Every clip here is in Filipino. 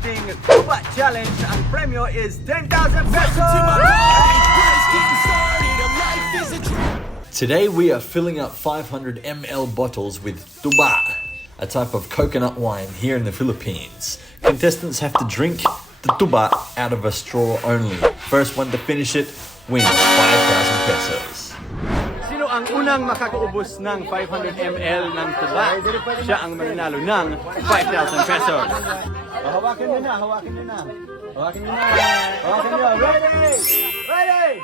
hosting TUBA Challenge. Ang premyo is 10,000 pesos! Today we are filling up 500 ml bottles with TUBA, a type of coconut wine here in the Philippines. Contestants have to drink the TUBA out of a straw only. First one to finish it wins 5,000 pesos. Sino ang unang makakaubos ng 500 ml ng TUBA? Siya ang mananalo ng 5,000 pesos. Hawakan nyo na, hawakan nyo na. Hawakan nyo na. Hawakan nyo. Ready! Ready!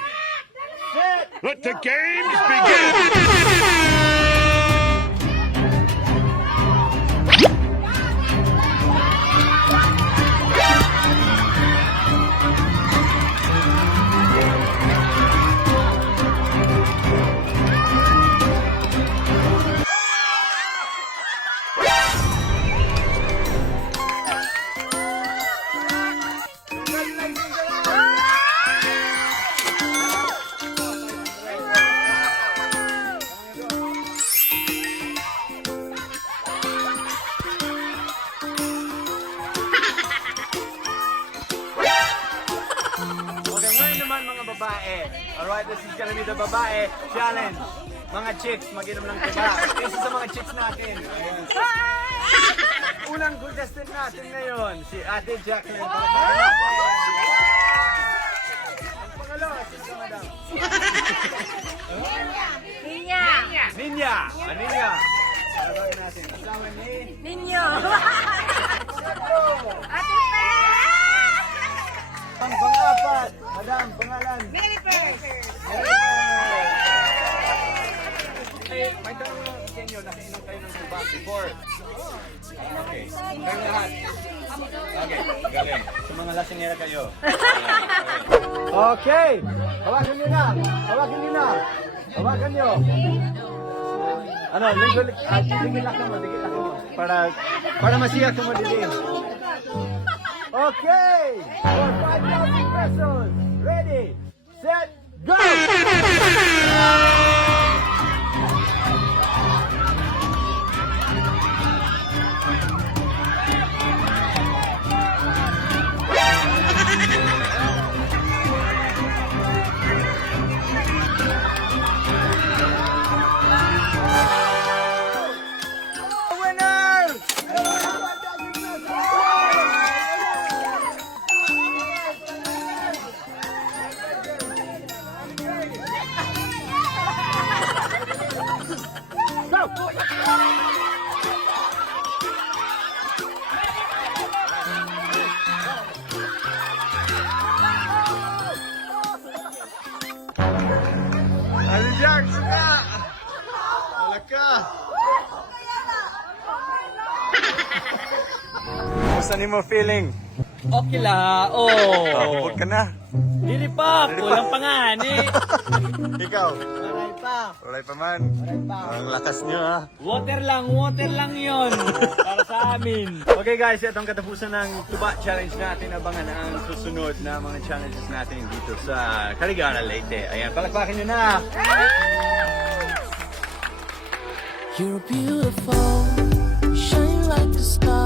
Set! Let the games begin! Alright, this is gonna be the babae challenge. Mga chicks, mag-inom ng TUBA. Isa sa mga chicks natin. Ayan. Unang contestant natin ngayon, si Ate Jacqueline. Pangalawa, sino ka, madam? Ninya. Ninya. Ninya. Tawagin natin. Kasama ni Ninyo. Ate ang pang-apat. Madam, pangalan. Mary Perez. May tanong lang sa inyo, nakainom kayo ng TUBA before? Okay. Kayo lahat. Okay, galing. Sa mga lasingera kayo. Okay. Hawakan nyo na. Hawakan nyo na. Hawakan nyo. Ano, digilak mo. Para masiyak mo dilim. Okay. For 5,000 pesos. Ready, set, go! Jack, suka! Wala ka! Gusto ni mo feeling? Okay la, Hubog ka na. Dili pa, kulang pa nga ni. Ikaw? Maray pa. Wala pa man. Ang lakas nyo ha. Water lang yon para sa amin. Okay guys, itong katapusan ng TUBA Challenge natin. Abangan ang susunod na mga challenges natin dito sa Caligara, Leyte. Ayan, palakpakin nyo na! You're beautiful, you shine like a star.